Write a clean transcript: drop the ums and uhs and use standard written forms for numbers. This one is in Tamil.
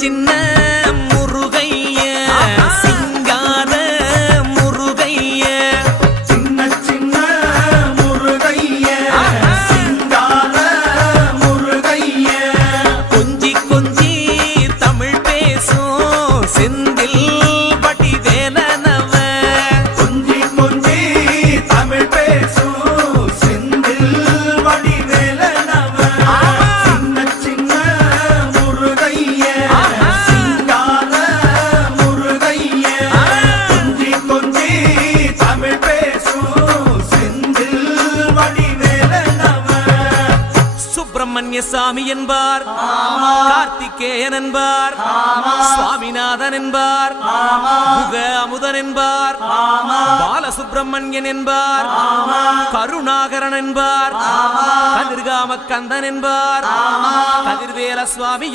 சின்ன முருகைய சிங்கார முருகைய சின்ன சின்ன முருகைய சிங்கார முருகைய கொஞ்சி கொஞ்சி தமிழ் பேசும் செந்தில் வடிவேலனவ கொஞ்சி கொஞ்சி தமிழ் பேசும் செந்தில் வடிவேலனவ சின்ன சின்ன முருகைய சிங்கார முருகைய கொஞ்சி கொஞ்சி தமிழ் பேசும் செந்தில் வடிவேலனவ சுப்பிரமணிய சாமி என்பார், கார்த்திகேயன் என்பார், சுவாமிநாதன் என்பார், முக அமுதன் என்பார், பாலசுப்பிரமணியன் என்பார், கருணாகரன் என்பார், கதிர்காம கந்தன் என்பார், கதிர்வேல சுவாமி